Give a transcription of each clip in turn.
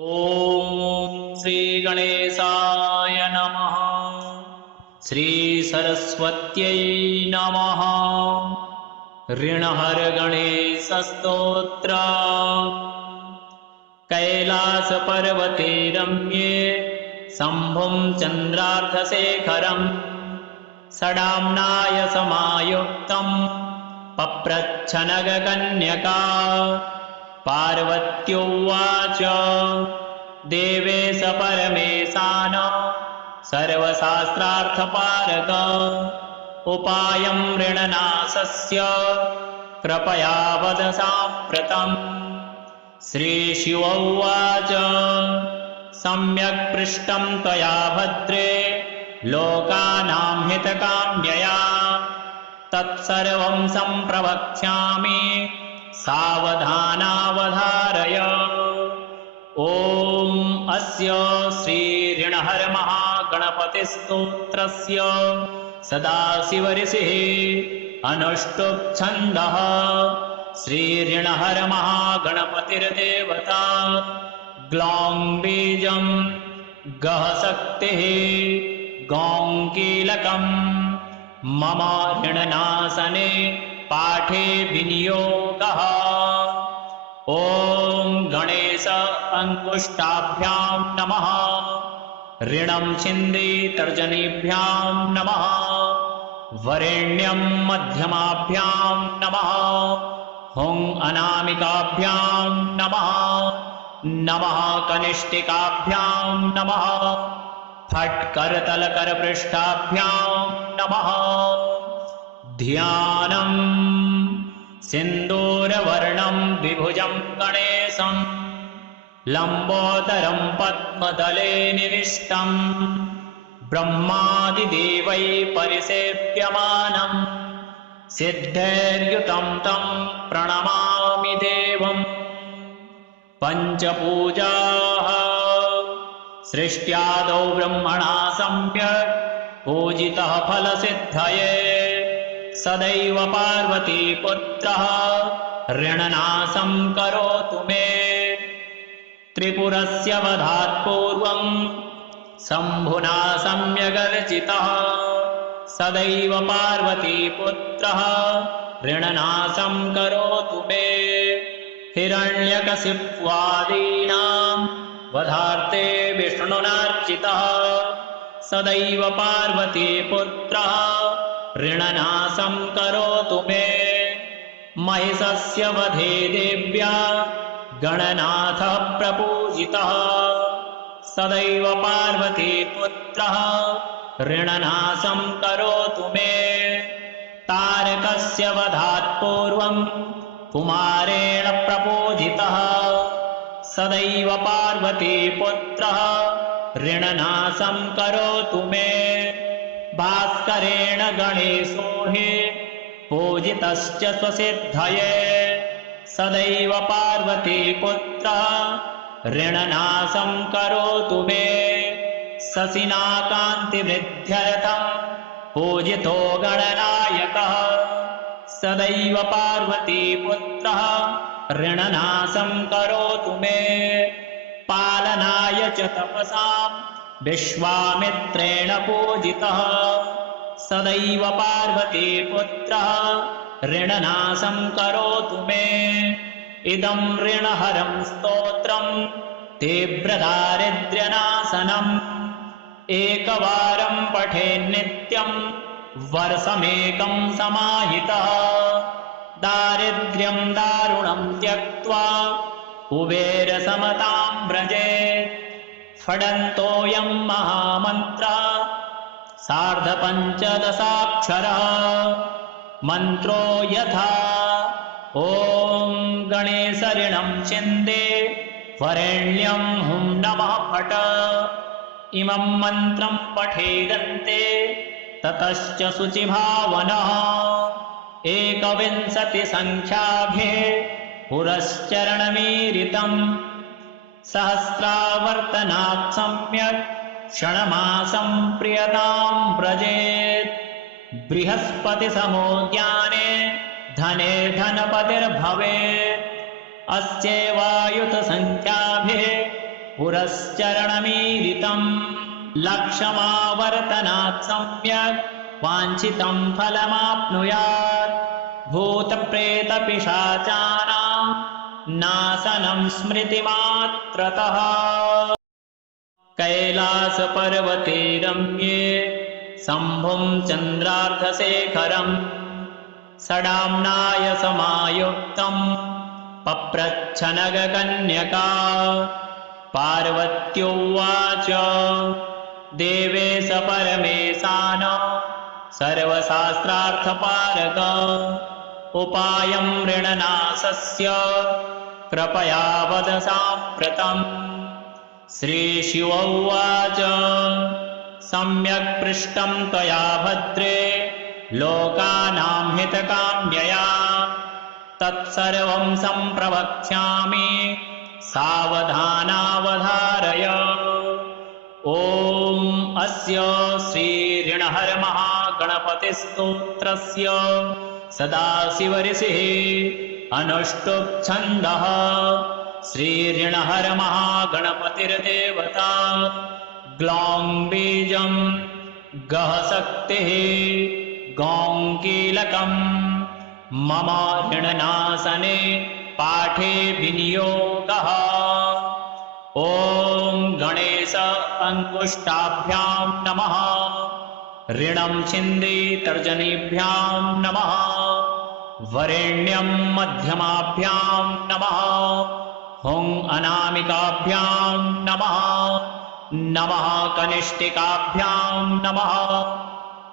ॐ श्रीगणेशाय नमः। श्रीसरस्वत्यै नमः। ऋणहर गणेशस्तोत्र। कैलासपर्वते रम्ये शम्भुं चन्द्रार्धशेखरम् षडाम्नाय समायुक्तं पप्रच्छ नगकन्यका। पार्वत्युवाच देवेश परमेशान सर्वशास्त्रार्थपारक उपायं ऋणनाशस्य कृपया वद साम्प्रतम्। श्रीशिव उवाच सम्यक् पृष्टं त्वया भद्रे लोकानां हितकाम्यया तत्सर्वं सम्प्रवक्ष्यामि सावधानावधारय। ॐ अस्य श्रीऋणहर महागणपतिस्तोत्रस्य सदाशिवऋषिः अनुष्टुप् छन्दः। श्रीऋणहर महागणपतिर्देवता ग्लौं बीजं गः शक्तिः गौं कीलकम् मम ऋणनाशने पाठे विनियोगः। ॐ गणेश अङ्गुष्ठाभ्यां नमः। ऋणं छिन्दी तर्जनीभ्यां नमः। वरेण्यं मध्यमाभ्यां नमः। हुं अनामिकाभ्यां नमः। नमः कनिष्ठिकाभ्यां नमः। फट् करतलकरपृष्ठाभ्यां नमः। ध्यानम् सिन्दूरवर्णं द्विभुजं गणेशं लम्बोदरं पद्मदले निविष्टं ब्रह्मादिदेवैः परिसेव्यमानं सिद्धैर्युतं तं प्रणमामि देवम्। पञ्चपूजाः सृष्ट्यादौ ब्रह्मणा सम्यक् पूजितः फलसिद्धये सदैव पार्वतीपुत्रः ऋणनाशं करोतु मे। त्रिपुरस्य वधात् पूर्वं शम्भुना सम्यगर्चितः सदैव पार्वतीपुत्रः ऋणनाशं करोतु मे। हिरण्यकशिप्वादीनां वधार्थे विष्णुनार्चितः सदैव पार्वतीपुत्रः ऋणनाशं करोतु मे। महिषस्य वधे देव्या गणनाथः प्रपूजितः सदैव पार्वतीपुत्रः ऋणनाशं करोतु मे। तारकस्य वधात् पूर्वं कुमारेण प्रपूजितः सदैव पार्वतीपुत्रः ऋणनाशं करोतु मे। भास्करेण गणेशो हि पूजितश्च स्वसिद्धये सदैव पार्वतीपुत्रः ऋणनाशं करोतु मे। शशिना कान्तिवृद्ध्यर्थं पूजितो गणनायकः सदैव पार्वतीपुत्रः ऋणनाशं करोतु मे। पालनाय च तपसां विश्वामित्रेण पूजितः सदैव पार्वतीपुत्रः ऋणनाशं करोतु मे। इदं ऋणहरं स्तोत्रं तीव्रदारिद्र्यनाशनम् एकवारं पठेन्नित्यं वर्षमेकं समाहितः दारिद्र्यं दारुणं त्यक्त्वा कुबेरसमतां व्रजेत्। फडन्तोऽयं महामन्त्रः सार्धपञ्चदशाक्षरः मन्त्रो यथा ॐ गणेश ऋणं छिन्दे वरेण्यं हुं नमः फट। इमं मन्त्रं पठेदन्ते ततश्च शुचिभावनः एकविंशतिसङ्ख्याभिः पुरश्चरणमीरितम् सहस्रावर्तनात् सम्यक् क्षणमासं प्रियतां व्रजेत्। बृहस्पतिसमो ज्ञाने धने धनपतिर्भवेत् अस्यैवायुतसङ्ख्याभिः पुरश्चरणमीरितम् लक्ष्यमावर्तनात् सम्यक् वाञ्छितं फलमाप्नुयात् भूतप्रेतपिशाचानां नाशनं स्मृतिमात्रतः कैलासपर्वते रम्ये शम्भुं चन्द्रार्धशेखरम् षडाम्नाय समायुक्तं पप्रच्छ नगकन्यका पार्वत्युवाच देवेश परमेशान सर्वशास्त्रार्थपारक उपायं ऋणनाशस्य कृपया वद साम्प्रतम् श्रीशिव उवाच सम्यक् पृष्टं त्वया भद्रे लोकानां हितकाम्यया तत्सर्वं सम्प्रवक्ष्यामि सावधानावधारय ॐ अस्य श्रीऋणहरमहागणपतिस्तोत्रस्य सदाशिवऋषिः अनुष्टुप् छन्दः श्रीऋणहरमहागणपतिर्देवता ग्लौं बीजं गः शक्तिः गौं कीलकम् मम ऋणनाशने पाठे विनियोगः ॐ गणेश अङ्गुष्ठाभ्यां नमः ऋणं छिन्दी तर्जनीभ्यां नमः वरेण्यं मध्यमाभ्यां नमः हुं अनामिकाभ्यां नमः नमः कनिष्ठिकाभ्यां नमः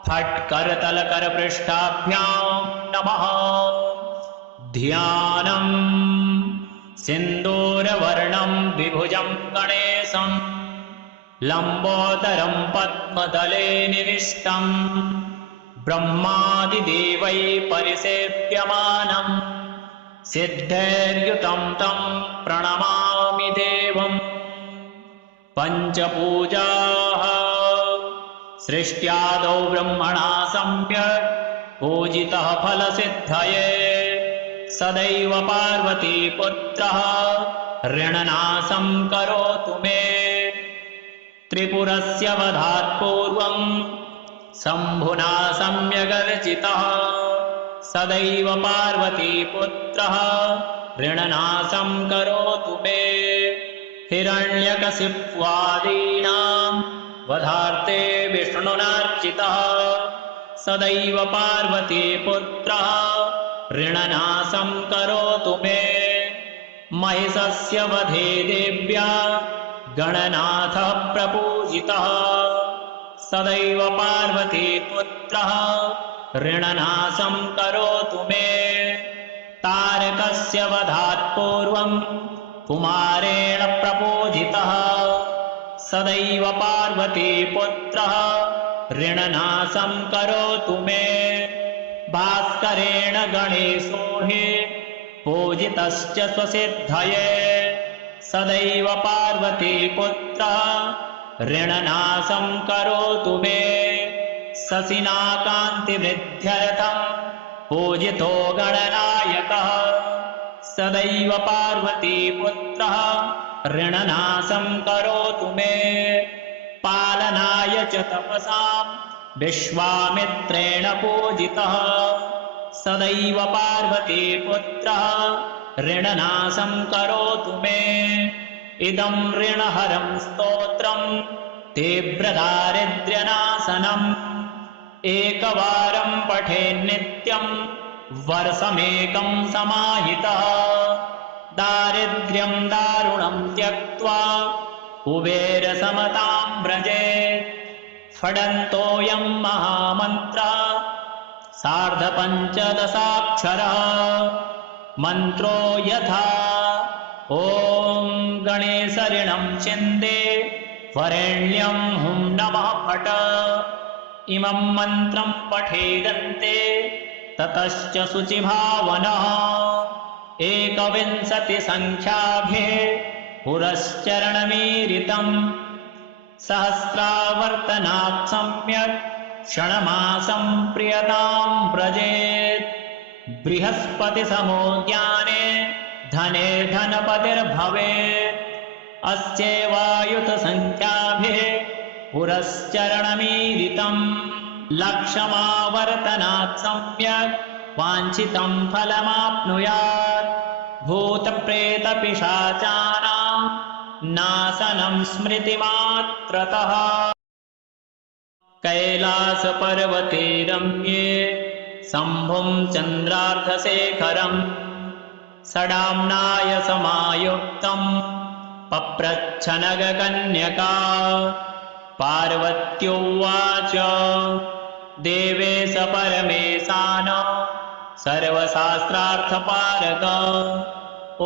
फट् करतलकरपृष्ठाभ्यां नमः ध्यानम् सिन्दूरवर्णं विभुजं गणेशं लम्बोदरं पद्मदले निविष्टम् ब्रह्मादिदेवैः परिसेव्यमानं सिद्धैर्युतं तं प्रणमामि देवम् पञ्चपूजाः सृष्ट्यादौ ब्रह्मणा सम्यक् पूजितः फलसिद्धये सदैव पार्वतीपुत्रः ऋणनाशं करोतु मे त्रिपुरस्य वधात् पूर्वं शम्भुना सम्यगर्चितः सदैव पार्वतीपुत्रः ऋणनाशं करोतु मे हिरण्यकशिप्वादीनां वधार्थे विष्णुनार्चितः सदैव पार्वतीपुत्रः ऋणनाशं करोतु मे महिषस्य वधे देव्या गणनाथः प्रपूजितः सदैव पार्वतीपुत्रः ऋणनाशं करोतु मे तारकस्य वधात् पूर्वं कुमारेण प्रपूजितः सदैव पार्वतीपुत्रः ऋणनाशं करोतु मे भास्करेण गणेशो हि पूजितश्च स्वसिद्धये सदैव पार्वतीपुत्रः ऋणनाशं करोतु मे शशिना कान्तिवृद्ध्यर्थं पूजितो गणनायकः सदैव पार्वतीपुत्रः ऋणनाशं करोतु मे पालनाय च तपसां विश्वामित्रेण पूजितः सदैव पार्वतीपुत्रः ऋणनाशं करोतु मे इदं ऋणहरं स्तोत्रं तीव्रदारिद्र्यनाशनम् एकवारं पठेन्नित्यं वर्षमेकं समाहितः दारिद्र्यं दारुणं त्यक्त्वा कुबेरसमतां व्रजेत् फडन्तोऽयं महामन्त्रः सार्धपञ्चदशाक्षरः मन्त्रो यथा ॐ गणेशऋणं छिन्दे वरेण्यं हुं नमः फट इमं मन्त्रं पठेदन्ते ततश्च शुचिभावनः 21 संख्याभिः पुरश्चरणमीरितम् सहस्रावर्तनात् सम्यक् क्षणमासं प्रियतां व्रजेत् बृहस्पतिसमो ज्ञाने धने धनपतिर्भवेत् अस्यैवायुतसङ्ख्याभिः पुरश्चरणमीरितम् लक्षमावर्तनात् सम्यक् वाञ्छितं फलमाप्नुयात् भूतप्रेतपिशाचानां नाशनं स्मृतिमात्रतः कैलासपर्वते रम्ये शम्भुं चन्द्रार्धशेखरम् षडाम्नाय समायुक्तं पप्रच्छ नगकन्यका पार्वत्युवाच देवेश परमेशान सर्वशास्त्रार्थपारग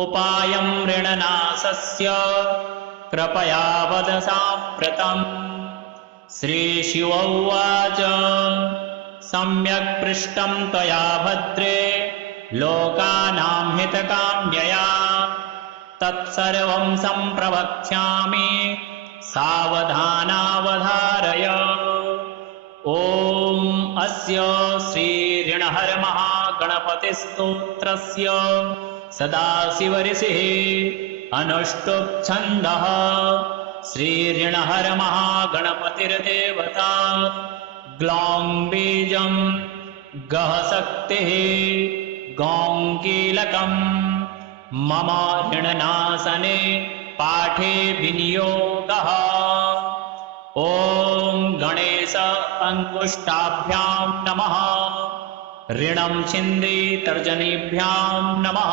उपायं ऋणनाशस्य कृपया वद साम्प्रतम् श्रीशिव उवाच सम्यक् पृष्टं त्वया भद्रे लोकानां हितकाम्यया तत्सर्वं सम्प्रवक्ष्यामि सावधानावधारय ॐ अस्य श्रीऋणहरमहागणपतिस्तोत्रस्य सदाशिवऋषिः अनुष्टुप् छन्दः श्रीऋणहरमहागणपतिर्देवता ग्लौं बीजं गः शक्तिः गौं कीलकम् मम ऋणनाशने पाठे विनियोगः ॐ गणेश अङ्गुष्ठाभ्यां नमः ऋणं छिन्द्रि तर्जनीभ्यां नमः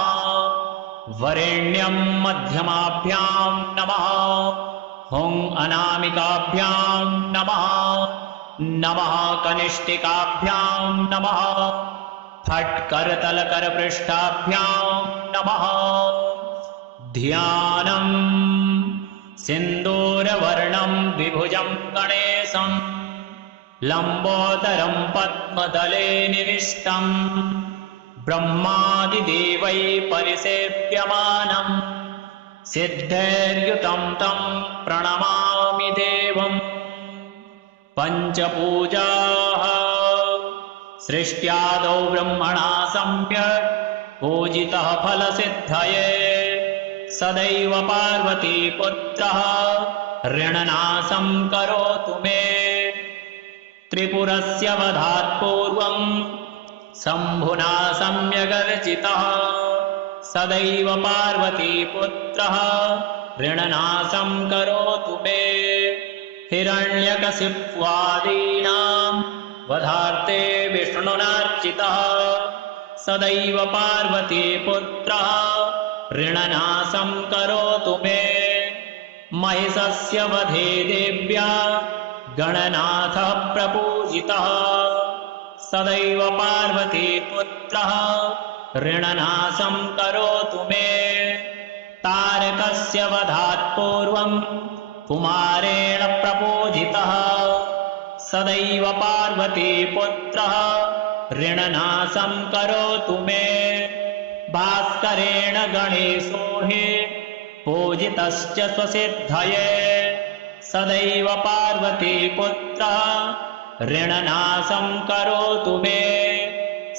वरेण्यं मध्यमाभ्यां नमः हुं अनामिकाभ्यां नमः नमः कनिष्ठिकाभ्यां नमः फट् करतलकरपृष्ठाभ्यां नमः ध्यानम् सिन्दूरवर्णं विभुजं गणेशं लम्बोदरं पद्मदले निविष्टम् ब्रह्मादिदेवैः परिसेव्यमानं सिद्धैर्युतं तं प्रणमामि देवम् पञ्चपूजाः सृष्ट्यादौ ब्रह्मणा सम्यक् पूजितः फलसिद्धये सदैव पार्वतीपुत्रः ऋणनाशं करोतु मे त्रिपुरस्य वधात् पूर्वं शम्भुना सम्यगर्चितः सदैव पार्वतीपुत्रः ऋणनाशं करोतु मे हिरण्यकशिप्वादीनां वधार्थे विष्णुनार्चितः सदैव पार्वतीपुत्रः ऋणनाशं करोतु मे महिषस्य वधे देव्या गणनाथः प्रपूजितः सदैव पार्वतीपुत्रः ऋणनाशं करोतु मे तारकस्य वधात् पूर्वं कुमारेण प्रपूजितः सदैव पार्वतीपुत्रः ऋणनाशं करोतु मे भास्करेण गणेशो हि पूजितश्च स्वसिद्धये सदैव पार्वतीपुत्रः ऋणनाशं करोतु मे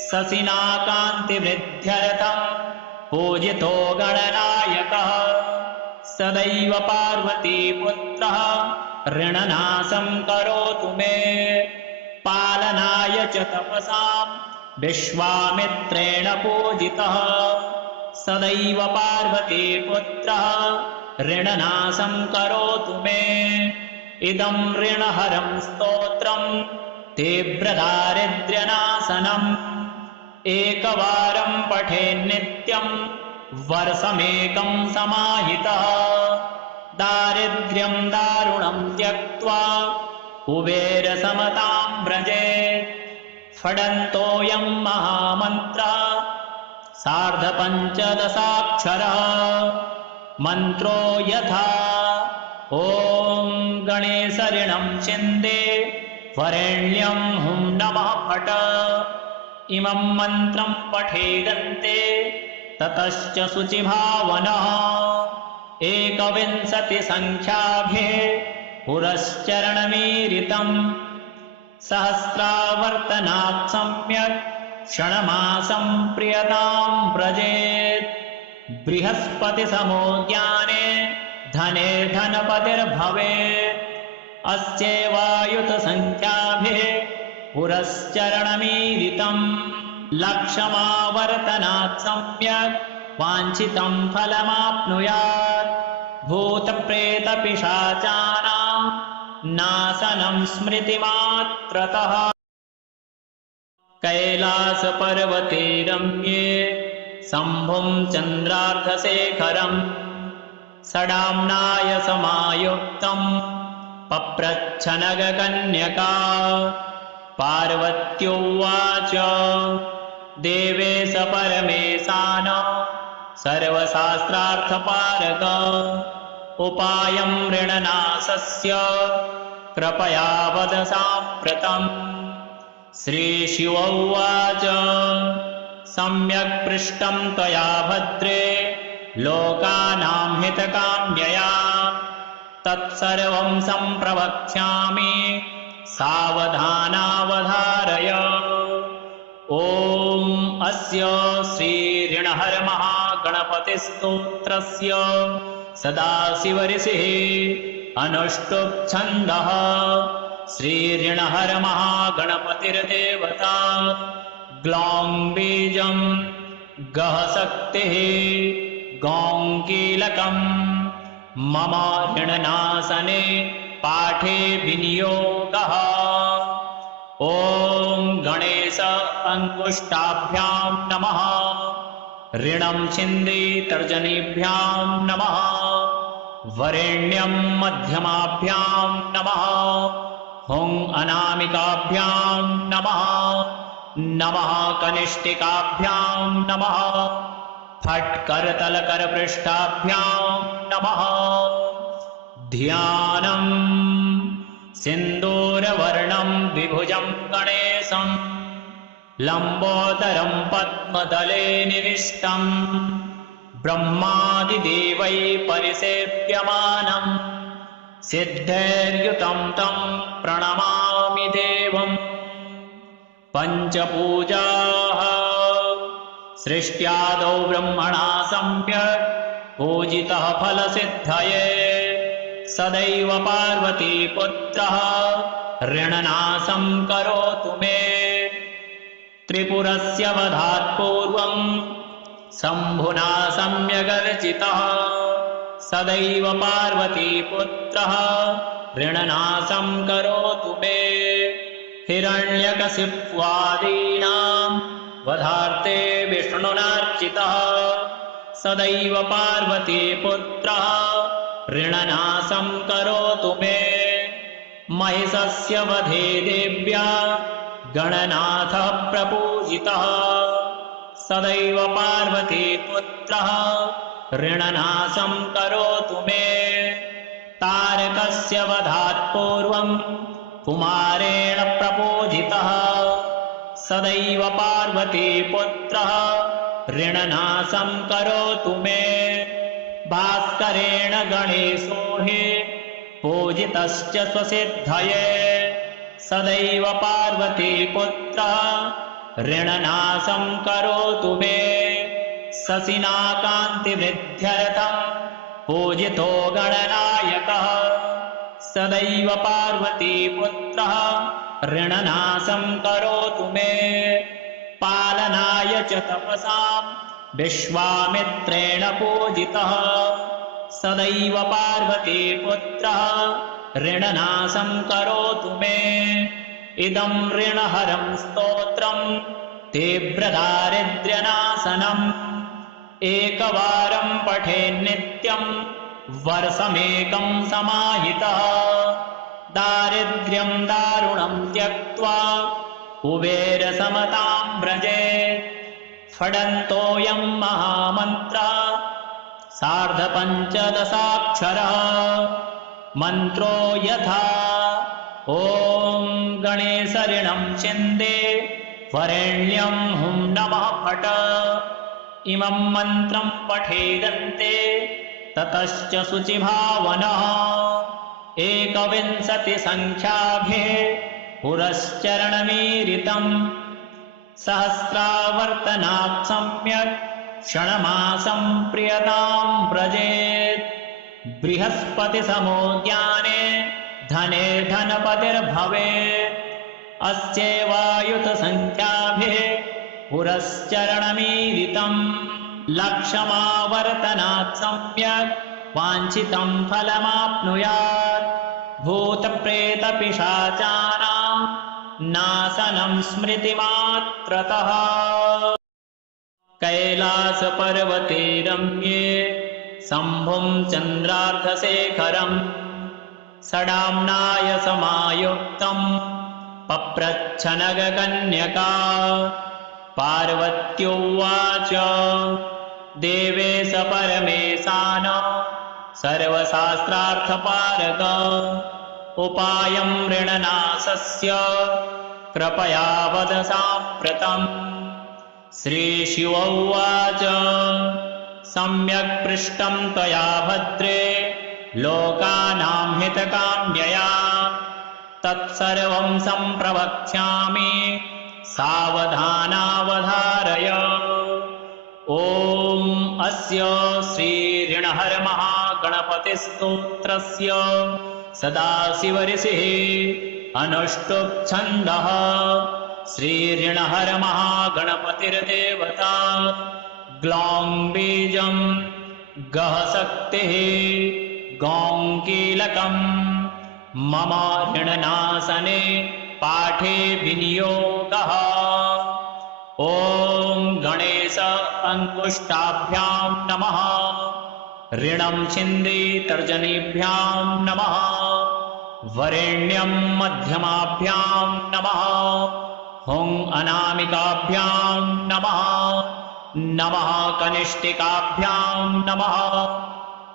शशिना कान्तिवृद्ध्यर्थं पूजितो गणनायकः सदैव पार्वतीपुत्रः ऋणनाशं करोतु मे पालनाय च तपसां विश्वामित्रेण पूजितः सदैव पार्वतीपुत्रः ऋणनाशं करोतु मे इदं ऋणहरं स्तोत्रं तीव्रदारिद्र्यनाशनम् एकवारं पठेन्नित्यं वर्षमेकं समाहितः दारिद्र्यं दारुणं त्यक्त्वा कुबेरसमतां व्रजेत् फडन्तोऽयं महामन्त्रः सार्धपञ्चदशाक्षरः मन्त्रो यथा ॐ गणेशऋणं छिन्दे वरेण्यं हुं नमः फट इमं मन्त्रं पठेदन्ते ततश्च शुचिभावनः 21 संख्याभिः पुरश्चरणमीरितम् सहस्रावर्तनात् सम्यक् क्षणमासं प्रियतां व्रजेत् बृहस्पतिसमो ज्ञाने धनेर्धनपतिर्भवेत् अस्यैवायुतसङ्ख्याभिः पुरश्चरणमीरितम् लक्षमावर्तनात् सम्यक् वाञ्छितं फलमाप्नुयात् भूतप्रेतपिशाचानां नाशनं स्मृतिमात्रतः कैलासपर्वते रम्ये शम्भुं चन्द्रार्धशेखरम् षडाम्नाय समायुक्तं पप्रच्छ नगकन्यका पार्वत्युवाच देवेश परमेशान सर्वशास्त्रार्थपारग उपायं ऋणनाशस्य कृपया वद साम्प्रतम् श्रीशिव उवाच सम्यक् पृष्टं त्वया भद्रे लोकानां हितकाम्यया तत्सर्वं सम्प्रवक्ष्यामि सावधानावधारय ॐ अस्य श्रीऋणहरमहागणपतिस्तोत्रस्य सदाशिवऋषिः अनुष्टुप् छन्दः श्रीऋणहरमहागणपतिर्देवता ग्लौं बीजं गः शक्तिः गौं कीलकम् मम ऋणनाशने पाठे विनियोगः ॐ गणेश अङ्गुष्ठाभ्यां नमः ऋणं छिन्दी तर्जनीभ्यां नमः वरेण्यं मध्यमाभ्यां नमः हुं अनामिकाभ्यां नमः नमः कनिष्ठिकाभ्यां नमः फट् करतलकरपृष्ठाभ्यां नमः ध्यानम् सिन्दूरवर्णं द्विभुजं गणेशं लम्बोदरं पद्मदले निविष्टं ब्रह्मादिदेवैः परिसेव्यमानं सिद्धैर्युतं तं प्रणमामि देवम् पञ्चपूजाः सृष्ट्यादौ ब्रह्मणा सम्यक् पूजितः फलसिद्धये सदैव पार्वतीपुत्रः ऋणनाशं करोतु मे त्रिपुरस्य वधात् पूर्वं शम्भुना सम्यगर्चितः सदैव पार्वतीपुत्रः ऋणनाशं करोतु मे हिरण्यकशिप्वादीनां वधार्थे विष्णुनार्चितः सदैव पार्वतीपुत्रः ऋणनाशं करोतु मे महिषस्य वधे देव्या गणनाथः प्रपूजितः सदैव पार्वतीपुत्रः ऋणनाशं करोतु मे तारकस्य वधात् पूर्वं कुमारेण प्रपूजितः सदैव पार्वतीपुत्रः ऋणनाशं करोतु मे भास्करेण गणेशो हि पूजितश्च स्वसिद्धये सदैव पार्वतीपुत्रः ऋणनाशं करोतु मे शशिना कान्तिवृद्ध्यर्थं पूजितो गणनायकः सदैव पार्वतीपुत्रः ऋणनाशं करोतु मे पालनाय च तपसां विश्वामित्रेण पूजितः सदैव पार्वतीपुत्रः ऋणनाशं करोतु मे इदं ऋणहरं स्तोत्रं तीव्रदारिद्र्यनाशनम् एकवारं पठेन्नित्यं वर्षमेकं समाहितः दारिद्र्यं दारुणं त्यक्त्वा कुबेरसमतां व्रजेत् फडन्तोऽयं महामन्त्रः सार्धपञ्चदशाक्षरः मन्त्रो यथा ॐ गणेशऋणं छिन्दे वरेण्यं हुं नमः फट इमं मन्त्रं पठेदन्ते ततश्च शुचिभावनः एकविंशतिसङ्ख्याभिः पुरश्चरणमीरितम् सहस्रावर्तनात् सम्यक् क्षणमासं प्रियतां व्रजेत् बृहस्पतिसमो ज्ञाने धने धनपतिर्भवेत्। अस्यैवायुतसङ्ख्याभिः पुरश्चरणमीरितम् लक्षमावर्तनात् सम्यक् वाञ्छितं फलमाप्नुयात्। भूतप्रेतपिशाचानां नाशनं स्मृतिमात्रतः। कैलासपर्वते रम्ये शम्भुं चन्द्रार्धशेखरम् षडाम्नाय समायुक्तं पप्रच्छ नगकन्यका। पार्वत्युवाच देवेश परमेशान सर्वशास्त्रार्थपारक उपायं ऋणनाशस्य कृपया वद साम्प्रतम्। श्रीशिव उवाच सम्यक् पृष्टं त्वया भद्रे लोकानां हितकाम्यया तत्सर्वं सम्प्रवक्ष्यामि सावधानावधारय। ॐ अस्य श्रीऋणहरमहागणपतिस्तोत्रस्य सदाशिवऋषिः अनुष्टुप् छन्दः। श्रीऋणहरमहागणपतिर्देवता ग्लौं बीजं गः शक्तिः गौं कीलकम् मम ऋणनाशने पाठे विनियोगः। ॐ गणेश अङ्गुष्ठाभ्यां नमः। ऋणं छिन्दी तर्जनीभ्यां नमः। वरेण्यं मध्यमाभ्यां नमः। हुं अनामिकाभ्यां नमः। नमः कनिष्ठिकाभ्यां नमः।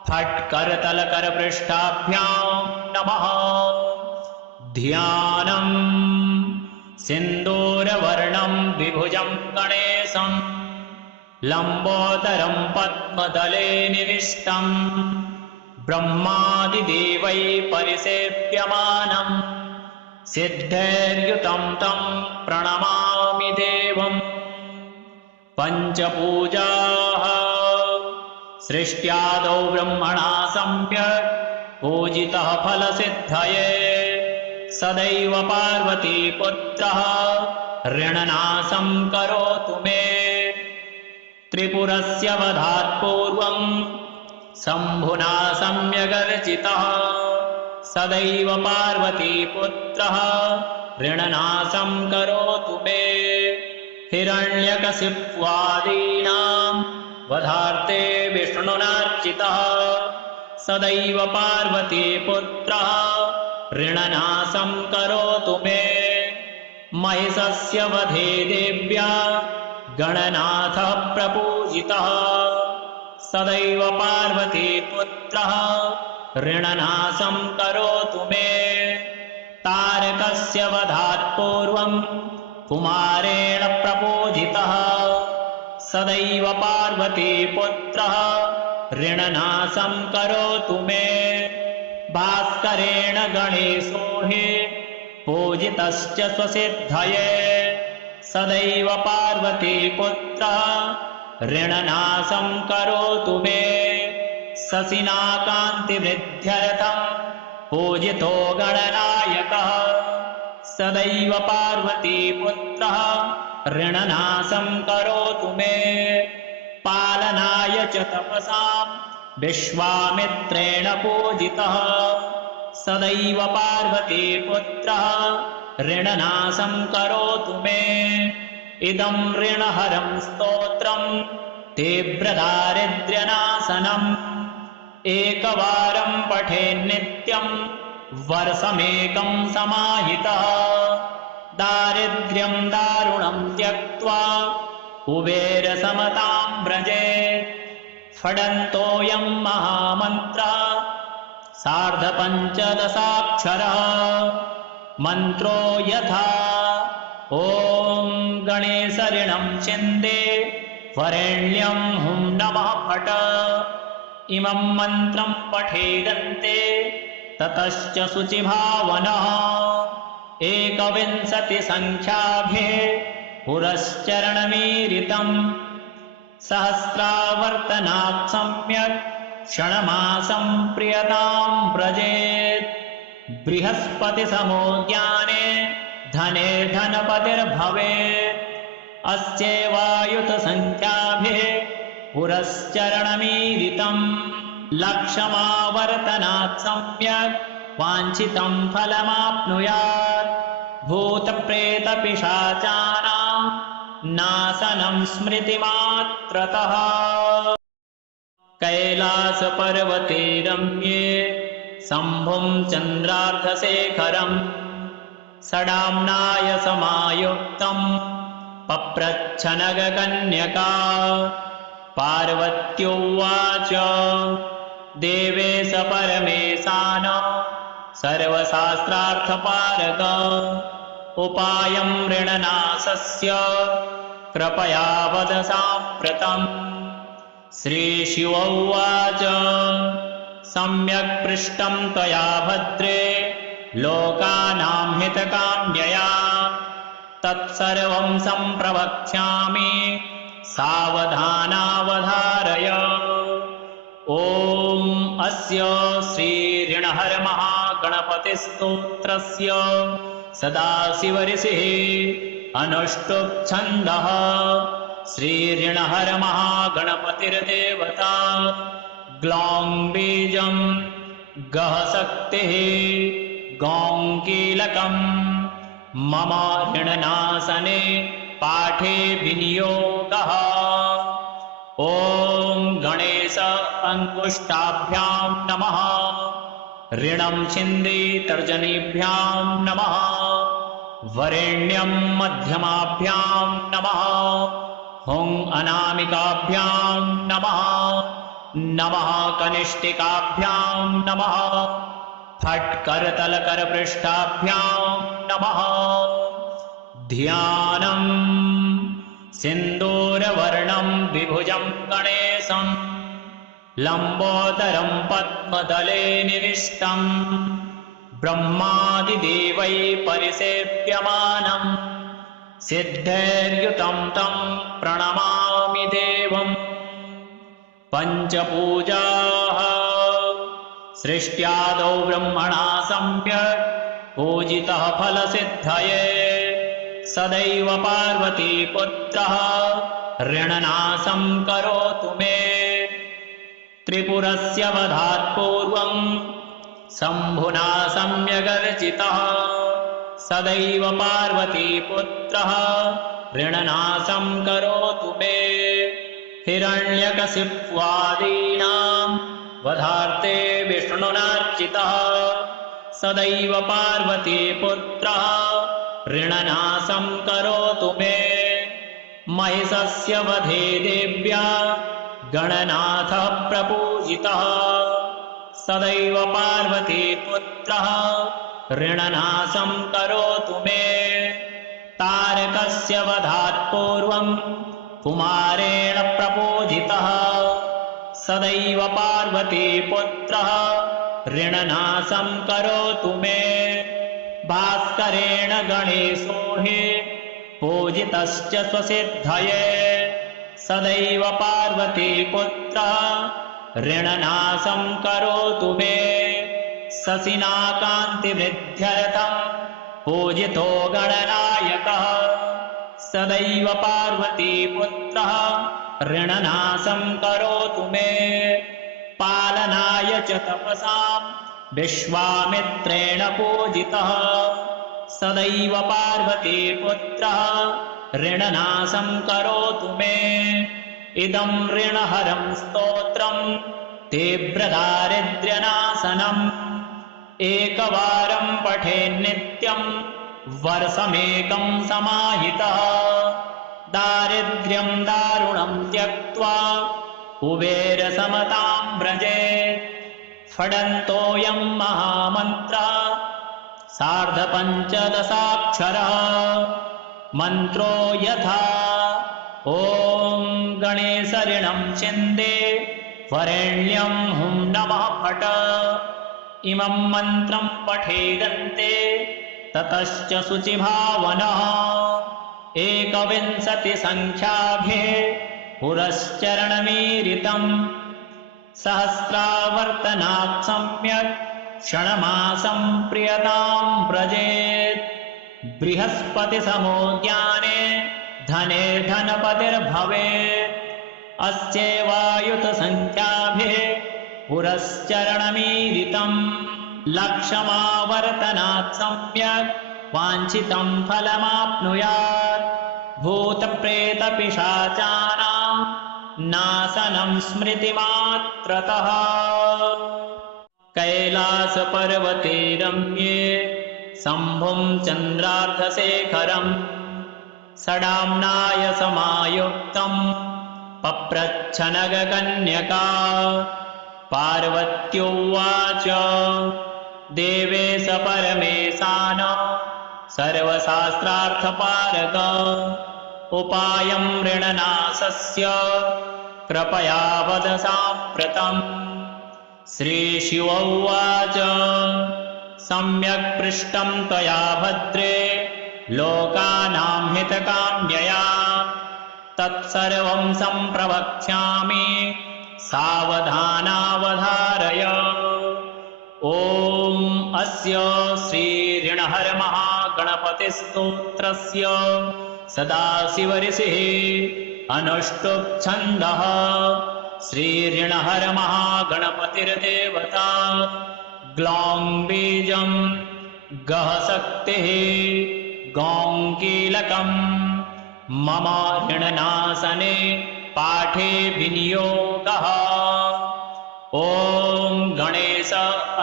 फट् करतलकरपृष्ठाभ्यां नमः। ध्यानम् सिन्दूरवर्णं द्विभुजं गणेशं लम्बोदरं पद्मदले निविष्टं ब्रह्मादिदेवैः परिसेव्यमानं सिद्धैर्युतं तं प्रणमामि देवम्। पञ्चपूजाः सृष्ट्यादौ ब्रह्मणा सम्यक् पूजितः फलसिद्धये सदैव पार्वतीपुत्रः ऋणनाशं करोतु मे। त्रिपुरस्य वधात् पूर्वं शम्भुना सम्यगर्चितः सदैव पार्वतीपुत्रः ऋणनाशं करोतु मे। हिरण्यकशिप्वादीनां वधार्थे विष्णुनार्चितः सदैव पार्वतीपुत्रः ऋणनाशं करोतु मे। महिषस्य वधे देव्या गणनाथः प्रपूजितः सदैव पार्वतीपुत्रः ऋणनाशं करोतु मे। तारकस्य वधात् पूर्वं कुमारेण प्रपूजितः सदैव पार्वतीपुत्रः ऋणनाशं करोतु मे। भास्करेण गणेशो हि पूजितश्च स्वसिद्धये सदैव पार्वतीपुत्रः ऋणनाशं करोतु मे। शशिना कान्तिवृद्ध्यर्थं पूजितो गणनायकः सदैव पार्वतीपुत्रः ऋणनाशं करोतु मे। पालनाय च तपसां विश्वामित्रेण पूजितः सदैव पार्वतीपुत्रः ऋणनाशं करोतु मे। इदं ऋणहरं स्तोत्रं तीव्रदारिद्र्यनाशनम् एकवारं पठेन्नित्यं वर्षमेकं समाहितः। दारिद्र्यं दारुणं त्यक्त्वा कुबेरसमतां व्रजेत्। फडन्तोऽयं महामन्त्रः सार्धपञ्चदशाक्षरः मन्त्रो यथा ॐ गणेशऋणं छिन्दे वरेण्यं हुं नमः फट। इमं मन्त्रं पठेदन्ते ततश्च शुचिभावनः 21 संख्याभिः पुरश्चरणमीरितम् सहस्रावर्तनात् सम्यक् षण्मासं प्रियतां व्रजेत् बृहस्पतिसमो ज्ञाने धने धनपतिर्भवेत् अस्यैवायुतसङ्ख्याभिः पुरश्चरणमीरितम् लक्षमावर्तनात् सम्यक् वाञ्छितं फलमाप्नुयात् भूतप्रेतपिशाचानां नाशनं स्मृतिमात्रतः कैलासपर्वते रम्ये शम्भुं चन्द्रार्धशेखरम् षडाम्नाय समायुक्तं पप्रच्छ नगकन्यका पार्वत्युवाच देवेश परमेशान सर्वशास्त्रार्थपारक उपायं ऋणनाशस्य कृपया वद साम्प्रतम् श्रीशिव उवाच सम्यक् पृष्टं त्वया भद्रे लोकानां हितकाम्यया तत्सर्वं सम्प्रवक्ष्यामि सावधानावधारय ॐ अस्य श्रीऋणहरमहागणपतिस्तोत्रस्य सदाशिवऋषिः अनुष्टुप् छन्दः श्रीऋणहरमहागणपतिर्देवता ग्लौं बीजं गः शक्तिः गौं कीलकम् मम ऋणनाशने पाठे विनियोगः ॐ गणेश अङ्गुष्ठाभ्यां नमः ऋणं छिन्दे तर्जनीभ्यां नमः वरेण्यं मध्यमाभ्यां नमः हुं अनामिकाभ्यां नमः नमः कनिष्ठिकाभ्यां नमः फट् करतलकरपृष्ठाभ्यां नमः ध्यानम् सिन्दूरवर्णं विभुजं गणेशं लम्बोदरं पद्मदले निविष्टम् ब्रह्मादिदेवैः परिसेव्यमानं सिद्धैर्युतं तं प्रणमामि देवम् पञ्चपूजाः सृष्ट्यादौ ब्रह्मणा सम्यक् पूजितः फलसिद्धये सदैव पार्वतीपुत्रः ऋणनाशं करोतु मे त्रिपुरस्य वधात् पूर्वं शम्भुना सम्यगर्चितः सदैव पार्वतीपुत्रः ऋणनाशं करोतु मे हिरण्यकशिप्वादीनां वधार्थे विष्णुनार्चितः सदैव पार्वतीपुत्रः ऋणनाशं करोतु मे महिषस्य वधे देव्या गणनाथः प्रपूजितः सदैव पार्वतीपुत्रः ऋणनाशं करोतु मे तारकस्य वधात् पूर्वं कुमारेण प्रपूजितः सदैव पार्वतीपुत्रः ऋणनाशं करोतु मे भास्करेण गणेशो हि पूजितश्च स्वसिद्धये सदैव पार्वतीपुत्रः ऋणनाशं करोतु मे शशिना कान्तिवृद्ध्यर्थं पूजितो गणनायकः सदैव पार्वतीपुत्रः ऋणनाशं करोतु मे पालनाय च तपसां विश्वामित्रेण पूजितः सदैव पार्वतीपुत्रः ऋणनाशं करोतु मे इदं ऋणहरं स्तोत्रं तीव्रदारिद्र्यनाशनम् एकवारं पठेन्नित्यं वर्षमेकं समाहितः दारिद्र्यं दारुणं त्यक्त्वा कुबेरसमतां व्रजेत् फडन्तोऽयं महामन्त्रः सार्धपञ्चदशाक्षरः मन्त्रो यथा ॐ गणेशऋणं छिन्दे वरेण्यं हुं नमः फट इमं मन्त्रं पठेदन्ते ततश्च शुचिभावनः एकविंशतिसङ्ख्याभिः पुरश्चरणमीरितम् सहस्रावर्तनात् सम्यक् क्षणमासं प्रियतां व्रजेत् बृहस्पतिसमो ज्ञाने धनेर्धनपतिर्भवेत् अस्यैवायुतसङ्ख्याभिः पुरश्चरणमीरितम् लक्षमावर्तनात् सम्यक् वाञ्छितं फलमाप्नुयात् भूतप्रेतपिशाचानां नाशनं स्मृतिमात्रतः कैलासपर्वते रम्ये शम्भुं चन्द्रार्धशेखरम् षडाम्नाय समायुक्तं पप्रच्छ नगकन्यका पार्वत्युवाच देवेश परमेशान सर्वशास्त्रार्थपारक उपायं ऋणनाशस्य कृपया वद साम्प्रतम् श्रीशिव उवाच सम्यक् पृष्टं त्वया भद्रे लोकानां हितकाम्यया तत्सर्वं सम्प्रवक्ष्यामि सावधानावधारय ॐ अस्य श्रीऋणहरमहागणपतिस्तोत्रस्य सदाशिवऋषिः अनुष्टुप् छन्दः श्रीऋणहरमहागणपतिर्देवता ग्लौं बीजं गः शक्तिः गौं कीलकम् मम ऋणनाशने पाठे विनियोगः ॐ गणेश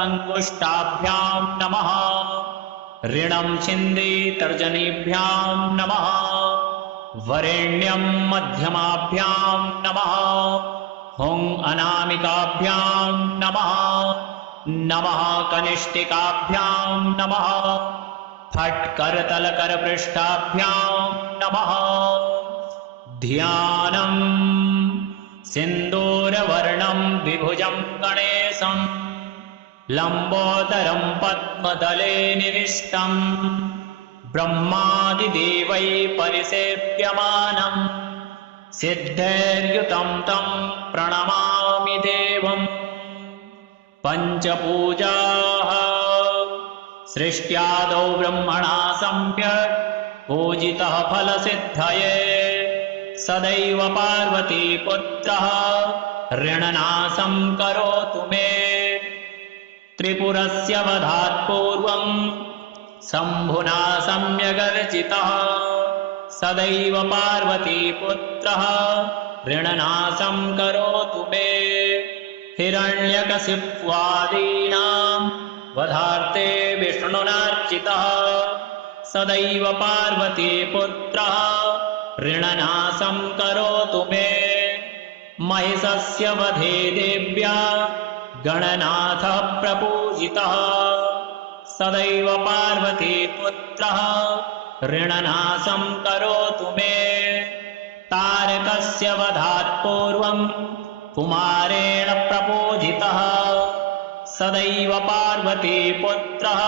अङ्गुष्ठाभ्यां नमः ऋणं छिन्दी तर्जनीभ्यां नमः वरेण्यं मध्यमाभ्यां नमः हुं अनामिकाभ्यां नमः नमः कनिष्ठिकाभ्यां नमः फट् करतलकरपृष्ठाभ्यां नमः ध्यानम् सिन्दूरवर्णं द्विभुजं गणेशं लम्बोदरं पद्मदले निविष्टं ब्रह्मादिदेवैः परिसेव्यमानं सिद्धैर्युतं तं प्रणमामि देवम् पञ्चपूजाः सृष्ट्यादौ ब्रह्मणा सम्यक् पूजितः फलसिद्धये सदैव पार्वतीपुत्रः ऋणनाशं करोतु मे त्रिपुरस्य वधात् पूर्वं शम्भुना सम्यगर्चितः सदैव पार्वतीपुत्रः ऋणनाशं करोतु मे हिरण्यकशिप्वादीनां वधार्थे विष्णुनार्चितः सदैव पार्वतीपुत्रः ऋणनाशं करोतु मे महिषस्य वधे देव्या गणनाथः प्रपूजितः सदैव पार्वतीपुत्रः ऋणनाशं करोतु मे तारकस्य वधात् पूर्वं कुमारेण प्रपूजितः सदैव पार्वतीपुत्रः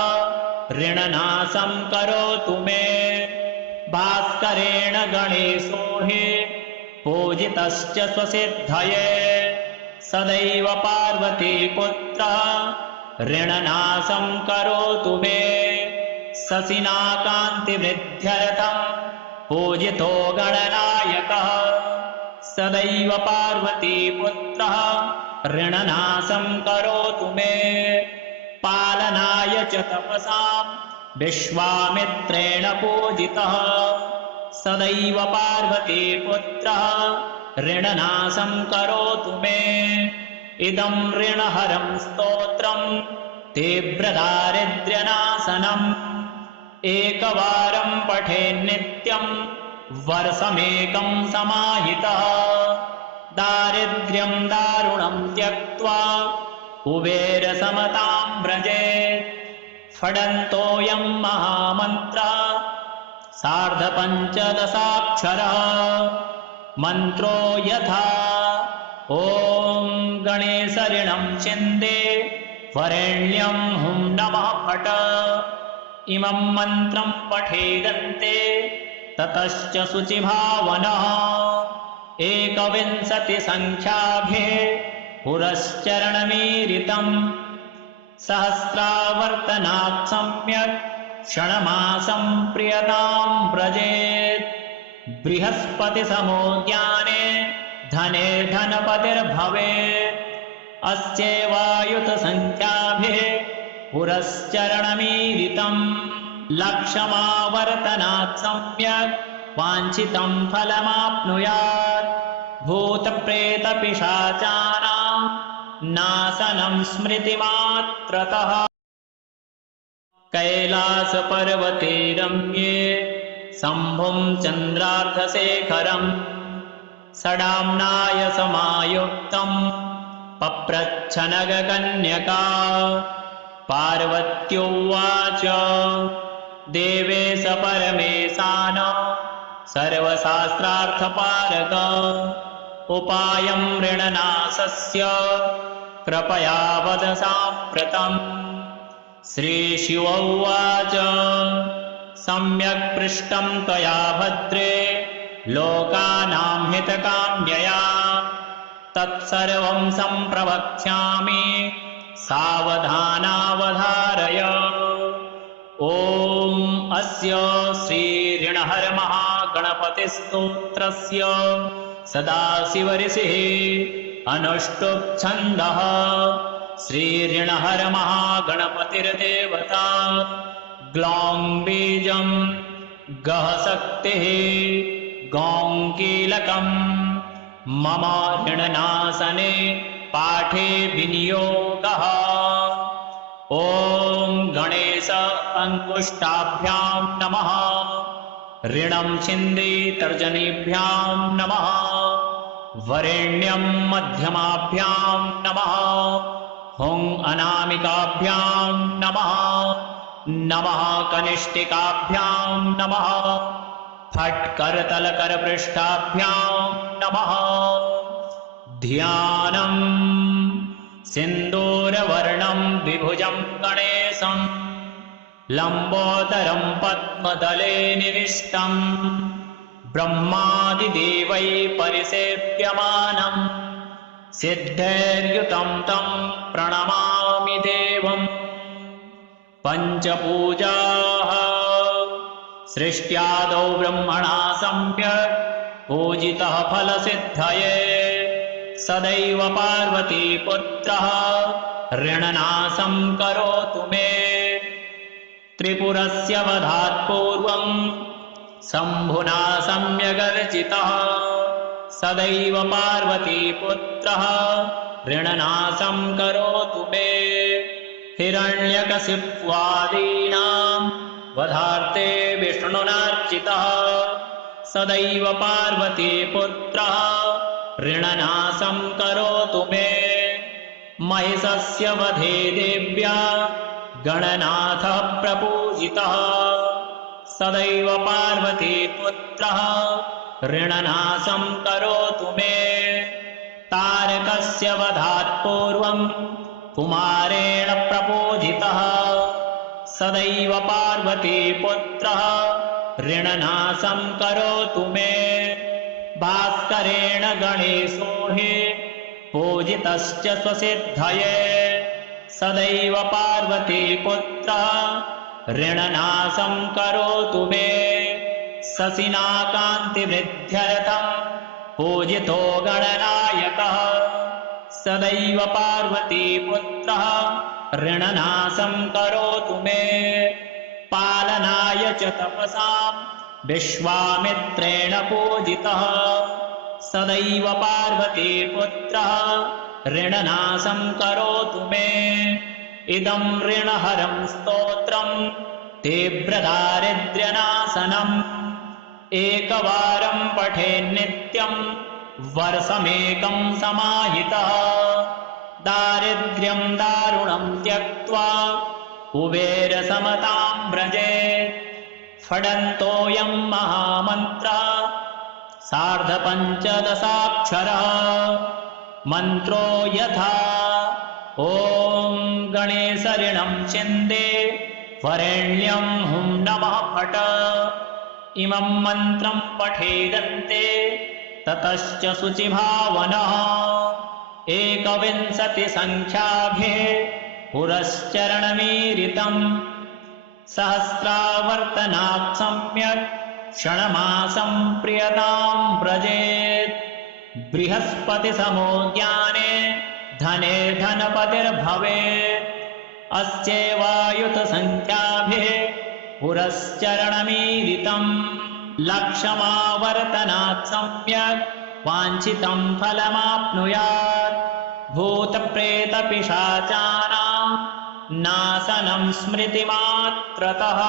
ऋणनाशं करोतु मे भास्करेण गणेशो हि पूजितश्च स्वसिद्धये सदैव पार्वतीपुत्रः ऋणनाशं करोतु मे शशिना कान्तिवृद्ध्यर्थं पूजितो गणनायकः सदैव पार्वतीपुत्रः ऋणनाशं करोतु मे पालनाय च तपसां विश्वामित्रेण पूजितः सदैव पार्वतीपुत्रः ऋणनाशं करोतु मे इदं ऋणहरं स्तोत्रं तीव्रदारिद्र्यनाशनम् एकवारं पठेन्नित्यं वर्षमेकं समाहितः दारिद्र्यं दारुणं त्यक्त्वा कुबेरसमतां व्रजेत् फडन्तोऽयं महामन्त्रः सार्धपञ्चदशाक्षरः मन्त्रो यथा ॐ गणेशऋणं छिन्दे वरेण्यं हुं नमः फट इमं मन्त्रं पठेदन्ते ततश्च शुचिभावनः 21 संख्याभिः पुरश्चरणमीरितम् सहस्रावर्तनात् सम्यक् क्षणमासं प्रियतां व्रजेत् बृहस्पतिसमो ज्ञाने धने धनपतिर्भवेत् अस्यैवायुतसङ्ख्याभिः पुरश्चरणमीरितम् लक्षमावर्तनात् सम्यक् वाञ्छितं फलमाप्नुयात् भूतप्रेतपिशाचानां नाशनं स्मृतिमात्रतः कैलासपर्वते रम्ये शम्भुं चन्द्रार्धशेखरम् षडाम्नाय समायुक्तं पप्रच्छ नगकन्यका पार्वत्युवाच देवेश परमेशान सर्वशास्त्रार्थपारक उपायं ऋणनाशस्य कृपया वद साम्प्रतम् श्रीशिव उवाच सम्यक् पृष्टं त्वया भद्रे लोकानां हितकाम्यया तत्सर्वं सम्प्रवक्ष्यामि सावधानावधारय ॐ अस्य श्रीऋणहरमहागणपतिस्तोत्रस्य सदाशिवऋषिः अनुष्टुप् छन्दः श्रीऋणहरमहागणपतिर्देवता ग्लौं बीजं गः शक्तिः गौं कीलकं मम ऋणनाशने पाठे विनियोगः ॐ गणेश अङ्गुष्ठाभ्यां नमः ऋणं छिन्दी तर्जनीभ्यां नमः वरेण्यं मध्यमाभ्यां नमः हुं अनामिकाभ्यां नमः नमः कनिष्ठिकाभ्यां नमः फट् करतलकरपृष्ठाभ्यां नमः ध्यानम् सिन्दूरवर्णं विभुजं गणेशं लम्बोदरं पद्मदले निविष्टम् ब्रह्मादिदेवैः परिसेव्यमानं सिद्धैर्युतं तं प्रणमामि देवम् पञ्चपूजाः सृष्ट्यादौ ब्रह्मणा सम्यक् पूजितः फलसिद्धये सदैव पार्वतीपुत्रः ऋणनाशं करोतु मे त्रिपुरस्य वधात् पूर्वं शम्भुना सम्यगर्चितः सदैव पार्वतीपुत्रः ऋणनाशं करोतु मे हिरण्यकशिप्वादीनां वधार्थे विष्णुनार्चितः सदैव पार्वतीपुत्रः ऋणनाशं करोतु मे महिषस्य वधे देव्या गणनाथः प्रपूजितः सदैव पार्वतीपुत्रः ऋणनाशं करोतु मे तारकस्य वधात् पूर्वं कुमारेण प्रपूजितः सदैव पार्वतीपुत्रः ऋणनाशं करोतु मे भास्करेण गणेशो हि पूजितश्च स्वसिद्धये सदैव पार्वतीपुत्रः ऋणनाशं करोतु मे शशिना कान्तिवृद्ध्यर्थं पूजितो गणनायकः सदैव पार्वतीपुत्रः ऋणनाशं करोतु मे पालनाय च तपसां विश्वामित्रेण पूजितः सदैव पार्वतीपुत्रः ऋणनाशं करोतु मे इदं ऋणहरं स्तोत्रं तीव्रदारिद्र्यनाशनम् एकवारं पठेन्नित्यं वर्षमेकं समाहितः दारिद्र्यं दारुणं त्यक्त्वा कुबेरसमतां व्रजेत् फडन्तोऽयं महामन्त्रः सार्धपञ्चदशाक्षरः मन्त्रो यथा ॐ गणेशऋणं छिन्दे वरेण्यं हुं नमः फट इमं मन्त्रं पठेदन्ते ततश्च शुचिभावनः एकविंशतिसङ्ख्याभिः पुरश्चरणमीरितम् सहस्रावर्तनात् सम्यक् क्षणमासं प्रियतां व्रजेत् बृहस्पतिसमो ज्ञाने धने धनपतिर्भवेत् अस्यैवायुतसङ्ख्याभिः पुरश्चरणमीरितम् लक्षमावर्तनात् सम्यक् वाञ्छितं फलमाप्नुयात् भूतप्रेतपिशाचानां नाशनं स्मृतिमात्रतः।